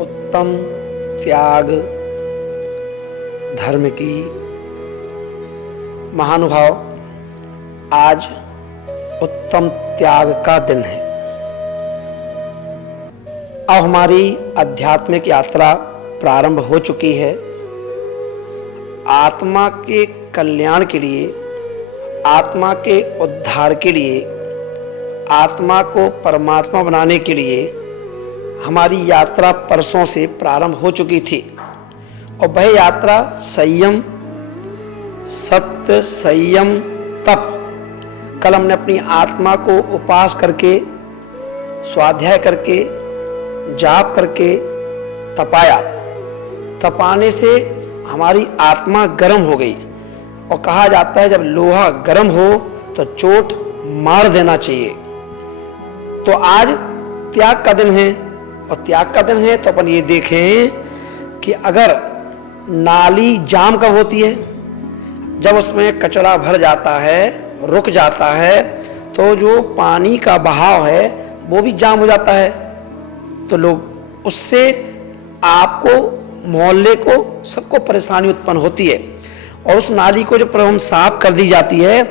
उत्तम त्याग धर्म की। महानुभाव, आज उत्तम त्याग का दिन है। अब हमारी आध्यात्मिक यात्रा प्रारंभ हो चुकी है। आत्मा के कल्याण के लिए, आत्मा के उद्धार के लिए, आत्मा को परमात्मा बनाने के लिए हमारी यात्रा परसों से प्रारंभ हो चुकी थी। और वह यात्रा संयम, सत्य, संयम, तप। कल हमने अपनी आत्मा को उपास करके, स्वाध्याय करके, जाप करके तपाया। तपाने से हमारी आत्मा गर्म हो गई। और कहा जाता है जब लोहा गर्म हो तो चोट मार देना चाहिए। तो आज त्याग का दिन है। और त्याग का दिन है तो अपन ये देखें कि अगर नाली जाम कब होती है? जब उसमें कचरा भर जाता है, रुक जाता है, तो जो पानी का बहाव है वो भी जाम हो जाता है। तो लोग उससे आपको, मोहल्ले को, सबको परेशानी उत्पन्न होती है। और उस नाली को जब हम साफ कर दी जाती है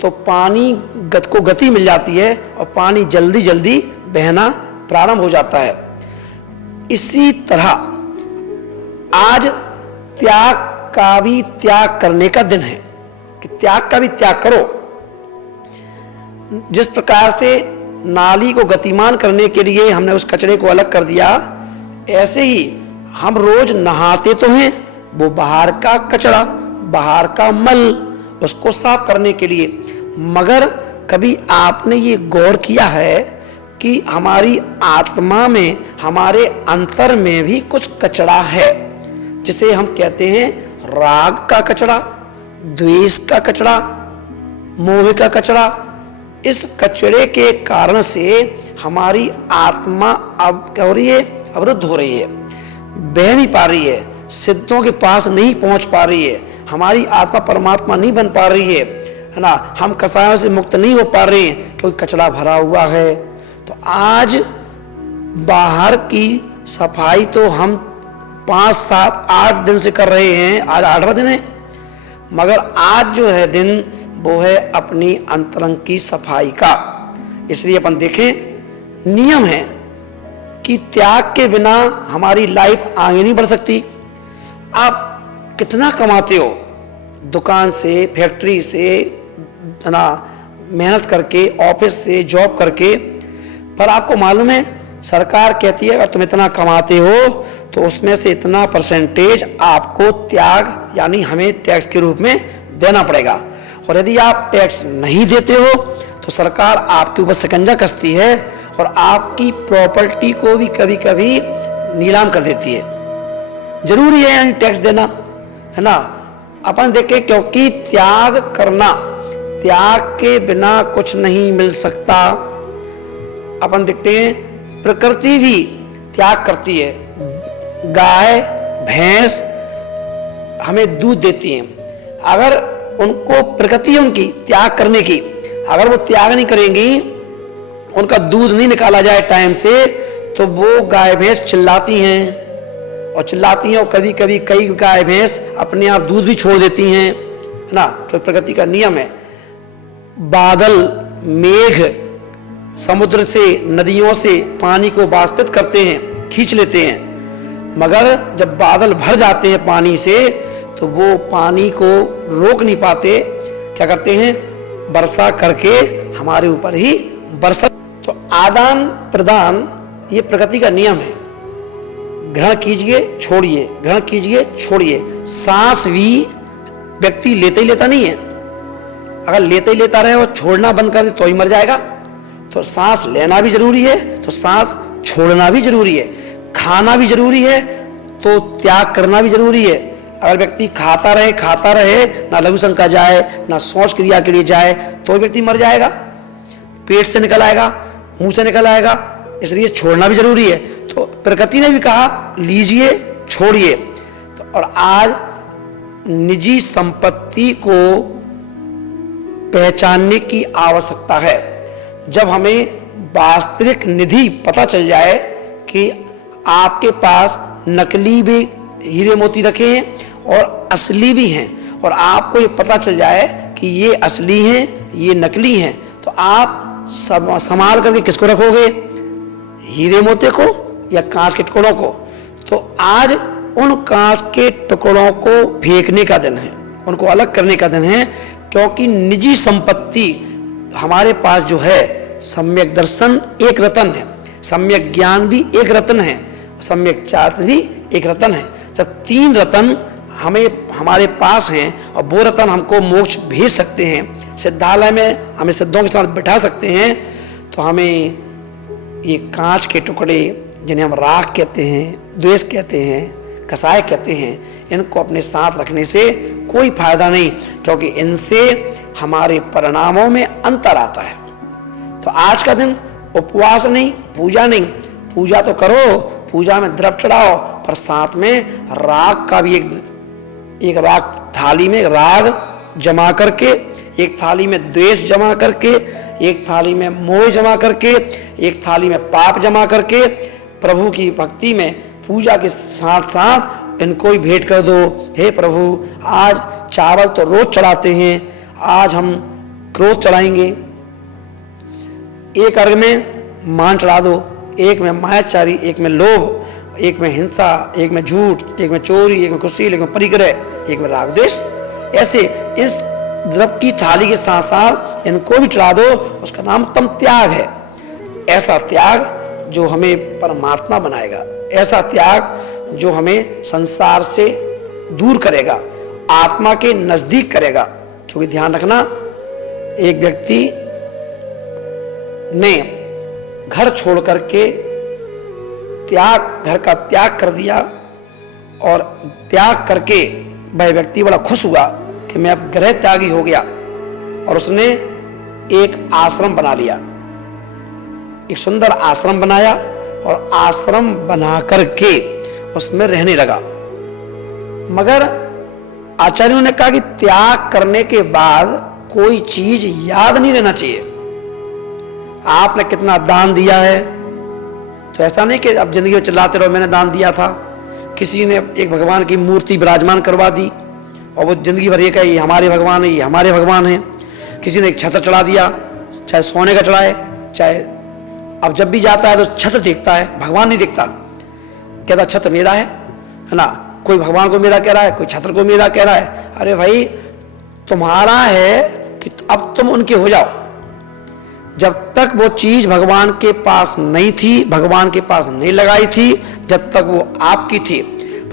तो पानी को गति मिल जाती है और पानी जल्दी जल्दी बहना प्रारंभ हो जाता है। इसी तरह आज त्याग का भी त्याग करने का दिन है कि त्याग का भी त्याग करो। जिस प्रकार से नाली को गतिमान करने के लिए हमने उस कचरे को अलग कर दिया, ऐसे ही हम रोज नहाते तो हैं, वो बाहर का कचरा, बाहर का मल, उसको साफ करने के लिए। मगर कभी आपने ये गौर किया है कि हमारी आत्मा में, हमारे अंतर में भी कुछ कचरा है, जिसे हम कहते हैं राग का कचरा, द्वेष का कचरा, मोह का कचरा। इस कचरे के कारण से हमारी आत्मा अब क्या हो रही है? अवरुद्ध हो रही है, बह नहीं पा रही है, सिद्धों के पास नहीं पहुंच पा रही है, हमारी आत्मा परमात्मा नहीं बन पा रही है ना। हम कसायों से मुक्त नहीं हो पा रहे हैं क्योंकि कचरा भरा हुआ है। तो आज बाहर की सफाई तो हम 5, 7, 8 दिन से कर रहे हैं। आज 8वां दिन है। मगर आज जो है दिन वो है अपनी अंतरंग की सफाई का। इसलिए अपन देखें, नियम है कि त्याग के बिना हमारी लाइफ आगे नहीं बढ़ सकती। आप कितना कमाते हो, दुकान से, फैक्ट्री से, ना मेहनत करके, ऑफिस से, जॉब करके, पर आपको मालूम है सरकार कहती है अगर तुम इतना कमाते हो तो उसमें से इतना परसेंटेज आपको त्याग यानी हमें टैक्स के रूप में देना पड़ेगा। और यदि आप टैक्स नहीं देते हो तो सरकार आपके ऊपर शिकंजा कसती है और आपकी प्रॉपर्टी को भी कभी कभी नीलाम कर देती है। जरूरी है यानी टैक्स देना, है ना। अपन देखें, क्योंकि त्याग करना, त्याग के बिना कुछ नहीं मिल सकता। अपन देखते हैं प्रकृति भी त्याग करती है। गाय, भैंस हमें दूध देती हैं। अगर उनको प्रकृति है उनकी त्याग करने की, अगर वो त्याग नहीं करेंगी, उनका दूध नहीं निकाला जाए टाइम से, तो वो गाय भैंस चिल्लाती हैं और चिल्लाती हैं। और कभी कभी कई गाय भैंस अपने आप दूध भी छोड़ देती हैं, है ना, क्योंकि प्रकृति का नियम है। बादल, मेघ समुद्र से, नदियों से पानी को वाष्पित करते हैं, खींच लेते हैं। मगर जब बादल भर जाते हैं पानी से तो वो पानी को रोक नहीं पाते। क्या करते हैं? वर्षा करके हमारे ऊपर ही वर्षा। तो आदान प्रदान ये प्रकृति का नियम है। ग्रहण कीजिए, छोड़िए, ग्रहण कीजिए, छोड़िए। सांस भी व्यक्ति लेते ही लेता नहीं है। अगर लेते ही लेता रहे और छोड़ना बंद कर दे तो ही मर जाएगा। तो सांस लेना भी जरूरी है, तो सांस छोड़ना भी जरूरी है। खाना भी जरूरी है, तो त्याग करना भी जरूरी है। अगर व्यक्ति खाता रहे, ना लघु शंका जाए, ना शौच क्रिया के लिए जाए, तो व्यक्ति मर जाएगा। पेट से निकल आएगा, मुंह से निकल आएगा। इसलिए छोड़ना भी जरूरी है। तो प्रकृति ने भी कहा लीजिए, छोड़िए। तो और आज निजी संपत्ति को पहचानने की आवश्यकता है। जब हमें वास्तविक निधि पता चल जाए कि आपके पास नकली भी हीरे मोती रखे हैं और असली भी हैं, और आपको ये पता चल जाए कि ये असली हैं ये नकली हैं, तो आप संभाल करके किसको रखोगे, हीरे मोती को या कांच के टुकड़ों को? तो आज उन कांच के टुकड़ों को फेंकने का दिन है, उनको अलग करने का दिन है, क्योंकि निजी संपत्ति हमारे पास जो है, सम्यक दर्शन एक रत्न है, सम्यक ज्ञान भी एक रत्न है, सम्यक चारित्र भी एक रत्न है। जब तीन रत्न हमारे पास हैं और वो रत्न हमको मोक्ष भेज सकते हैं, सिद्धालय में हमें सिद्धों के साथ बिठा सकते हैं, तो हमें ये कांच के टुकड़े जिन्हें हम राख कहते हैं, द्वेष कहते हैं, कसाय कहते हैं, इनको अपने साथ रखने से कोई फायदा नहीं, क्योंकि इनसे हमारे परिणामों में अंतर आता है। तो आज का दिन उपवास नहीं, पूजा नहीं, पूजा तो करो, पूजा में द्रव्य चढ़ाओ, पर साथ में राग का भी एक राग थाली में राग जमा करके, एक थाली में द्वेष जमा करके, एक थाली में मोह जमा करके, एक थाली में पाप जमा करके, प्रभु की भक्ति में पूजा के साथ साथ इनको ही भेंट कर दो। हे प्रभु, आज चावल तो रोज चढ़ाते हैं, आज हम क्रोध चढ़ाएंगे, एक अर्घ में मान चढ़ा दो, एक में मायाचारी, एक में लोभ, एक में हिंसा, एक में झूठ, एक में चोरी, एक में कुशील, एक में परिग्रह, एक में राग द्वेष। ऐसे इस द्रव्य की थाली के साथ साथ इनको भी चढ़ा दो, उसका नाम तम त्याग है। ऐसा त्याग जो हमें परमात्मा बनाएगा, ऐसा त्याग जो हमें संसार से दूर करेगा, आत्मा के नजदीक करेगा। क्योंकि ध्यान रखना, एक व्यक्ति ने घर छोड़ करके घर का त्याग कर दिया, और त्याग करके वह व्यक्ति बड़ा खुश हुआ कि मैं अब गृह त्यागी हो गया, और उसने एक आश्रम बना लिया, एक सुंदर आश्रम बनाया, और आश्रम बना करके उसमें रहने लगा। मगर आचार्यों ने कहा कि त्याग करने के बाद कोई चीज याद नहीं रहना चाहिए। आपने कितना दान दिया है, तो ऐसा नहीं कि अब जिंदगी में चिल्लाते रहो मैंने दान दिया था। किसी ने एक भगवान की मूर्ति विराजमान करवा दी और वो जिंदगी भर ये कहे ये हमारे भगवान है, ये हमारे भगवान है। किसी ने एक छत्र चढ़ा दिया, चाहे सोने का चढ़ाए, चाहे अब जब भी जाता है तो छत्र देखता है, भगवान नहीं देखता, कहता छत्र मेरा है ना। कोई भगवान को मेरा कह रहा है, कोई छत्र को मेरा कह रहा है। अरे भाई, तुम्हारा है कि अब तुम उनके हो जाओ। जब तक वो चीज भगवान के पास नहीं थी, भगवान के पास नहीं लगाई थी, जब तक वो आपकी थी।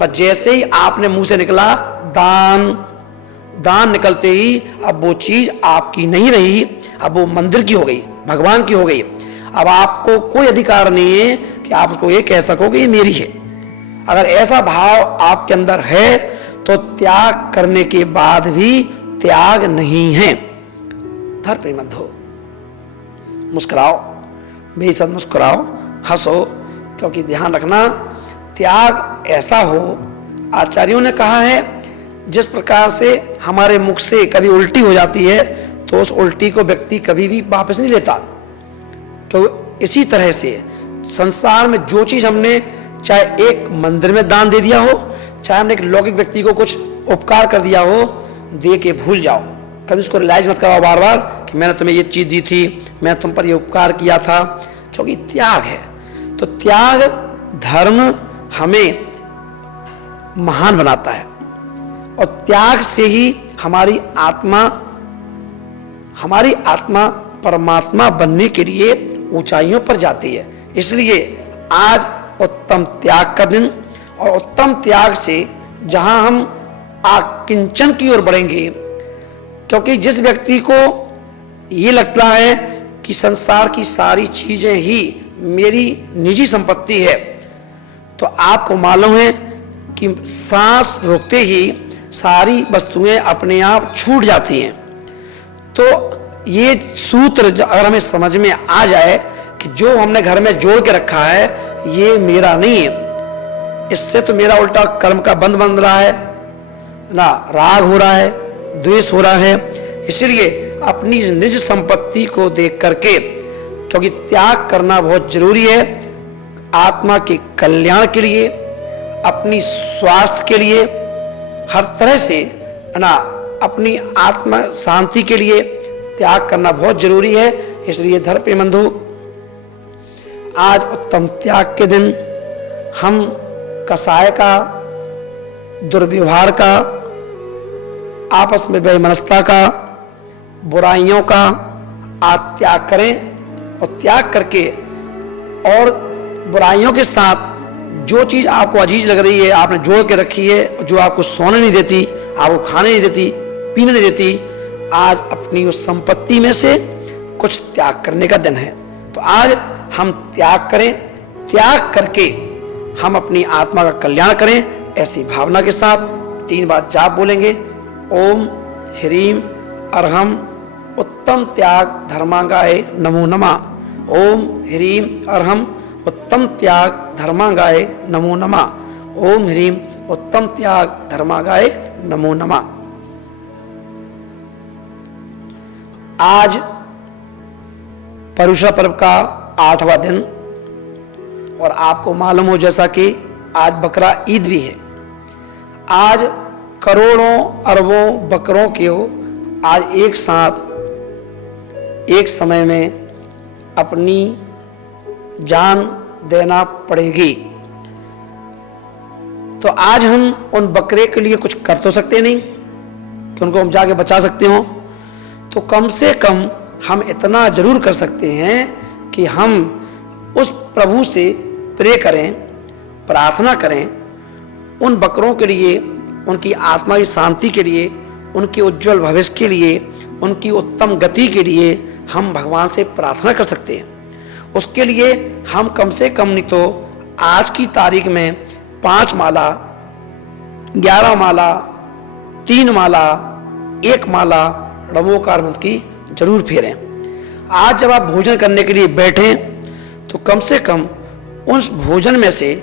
पर जैसे ही आपने मुंह से निकला दान निकलते ही अब वो चीज आपकी नहीं रही, अब वो मंदिर की हो गई, भगवान की हो गई। अब आपको कोई अधिकार नहीं है कि आप उसको ये कह सको कि ये मेरी है। अगर ऐसा भाव आपके अंदर है तो त्याग करने के बाद भी त्याग नहीं है। धर प्रेम मत हो, मुस्कुराओ, मेरे साथ मुस्कुराओ, हंसो, क्योंकि ध्यान रखना त्याग ऐसा हो, आचार्यों ने कहा है जिस प्रकार से हमारे मुख से कभी उल्टी हो जाती है तो उस उल्टी को व्यक्ति कभी भी वापस नहीं लेता। तो इसी तरह से संसार में जो चीज हमने चाहे एक मंदिर में दान दे दिया हो, चाहे हमने एक लौकिक व्यक्ति को कुछ उपकार कर दिया हो, दे के भूल जाओ। कभी उसको रियलाइज मत कराओ बार बार कि मैंने तुम्हें ये चीज दी थी, मैं तुम पर ये उपकार किया था, क्योंकि त्याग है। तो त्याग धर्म हमें महान बनाता है और त्याग से ही हमारी आत्मा परमात्मा बनने के लिए ऊंचाइयों पर जाती है। इसलिए आज उत्तम त्याग का दिन, और उत्तम त्याग से जहां हम आकिंचन की ओर बढ़ेंगे, क्योंकि जिस व्यक्ति को ये लगता है कि संसार की सारी चीजें ही मेरी निजी संपत्ति है, तो आपको मालूम है कि सांस रोकते ही सारी वस्तुएं अपने आप छूट जाती हैं। तो ये सूत्र अगर हमें समझ में आ जाए कि जो हमने घर में जोड़ के रखा है ये मेरा नहीं है, इससे तो मेरा उल्टा कर्म का बंध बन रहा है ना, राग हो रहा है, द्वेष हो रहा है। इसलिए अपनी निज संपत्ति को देख करके, क्योंकि त्याग करना बहुत जरूरी है। आत्मा के कल्याण के लिए, अपनी स्वास्थ्य के लिए, हर तरह से है ना, अपनी आत्मा शांति के लिए त्याग करना बहुत जरूरी है। इसलिए धर्म प्रिय बंधु, आज उत्तम त्याग के दिन हम कसाय का, दुर्व्यवहार का, आपस में वैमनस्यता का, बुराइयों का आज त्याग करें। और त्याग करके और बुराइयों के साथ जो चीज़ आपको अजीज लग रही है, आपने जोड़ के रखी है, जो आपको सोने नहीं देती, आपको खाने नहीं देती, पीने नहीं देती, आज अपनी उस संपत्ति में से कुछ त्याग करने का दिन है। तो आज हम त्याग करें, त्याग करके हम अपनी आत्मा का कल्याण करें। ऐसी भावना के साथ 3 बार जाप बोलेंगे। ओम ह्रीम अर्हम उत्तम त्याग धर्मांगाय नमो नमः। ओम ह्रीम अर्हम उत्तम त्याग धर्मांगाय नमो नमः। ओम ह्रीम उत्तम त्याग धर्मांगाय नमो नमः। आज पर्युषा पर्व का 8वां दिन, और आपको मालूम हो जैसा कि आज बकरा ईद भी है। आज करोड़ों अरबों बकरों को आज एक साथ एक समय में अपनी जान देना पड़ेगी। तो आज हम उन बकरे के लिए कुछ कर तो सकते नहीं कि उनको हम जाके बचा सकते हो, तो कम से कम हम इतना जरूर कर सकते हैं कि हम उस प्रभु से प्रे करें, प्रार्थना करें उन बकरों के लिए, उनकी आत्मा की शांति के लिए, उनके उज्जवल भविष्य के लिए, उनकी उत्तम गति के लिए हम भगवान से प्रार्थना कर सकते हैं। उसके लिए हम कम से कम नहीं तो आज की तारीख में 5 माला, 11 माला, 3 माला, 1 माला नमोकार मंत्र की जरूर फेरें। आज जब आप भोजन करने के लिए बैठें तो कम से कम उस भोजन में से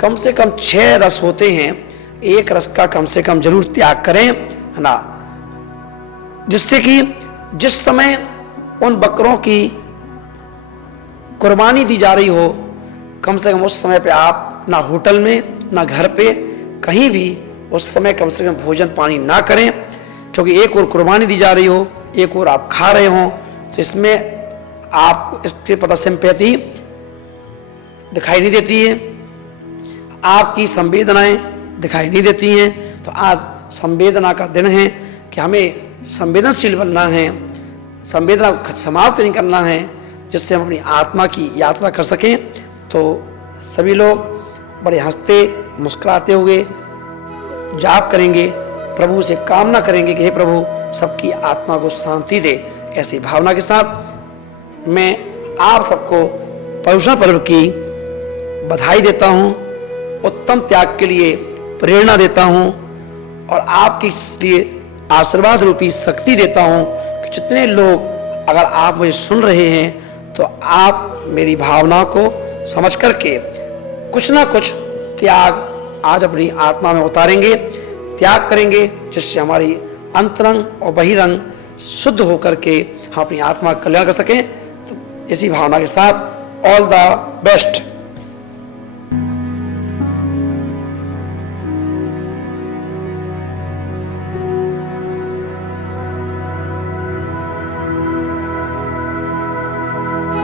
कम 6 रस होते हैं, 1 रस का कम से कम जरूर त्याग करें, है ना, जिससे कि जिस समय उन बकरों की कुर्बानी दी जा रही हो, कम से कम उस समय पे आप ना होटल में ना घर पे कहीं भी उस समय कम से कम भोजन पानी ना करें, क्योंकि एक और कुर्बानी दी जा रही हो, एक और आप खा रहे हो, तो इसमें आप इसके पता सिंपैथी दिखाई नहीं देती है, आपकी संवेदनाएं दिखाई नहीं देती हैं। तो आज संवेदना का दिन है कि हमें संवेदनशील बनना है, संवेदना को समाप्त नहीं करना है, जिससे हम अपनी आत्मा की यात्रा कर सकें। तो सभी लोग बड़े हंसते मुस्कुराते हुए जाप करेंगे, प्रभु से कामना करेंगे कि हे प्रभु सबकी आत्मा को शांति दे। ऐसी भावना के साथ मैं आप सबको पर्युषा पर्व की बधाई देता हूँ, उत्तम त्याग के लिए प्रेरणा देता हूँ, और आपके लिए आशीर्वाद रूपी शक्ति देता हूँ कि जितने लोग अगर आप मुझे सुन रहे हैं तो आप मेरी भावना को समझ करके कुछ ना कुछ त्याग आज अपनी आत्मा में उतारेंगे, त्याग करेंगे, जिससे हमारी अंतरंग और बहिरंग शुद्ध होकर के हम अपनी आत्मा का कल्याण कर सकें। तो इसी भावना के साथ ऑल द बेस्ट।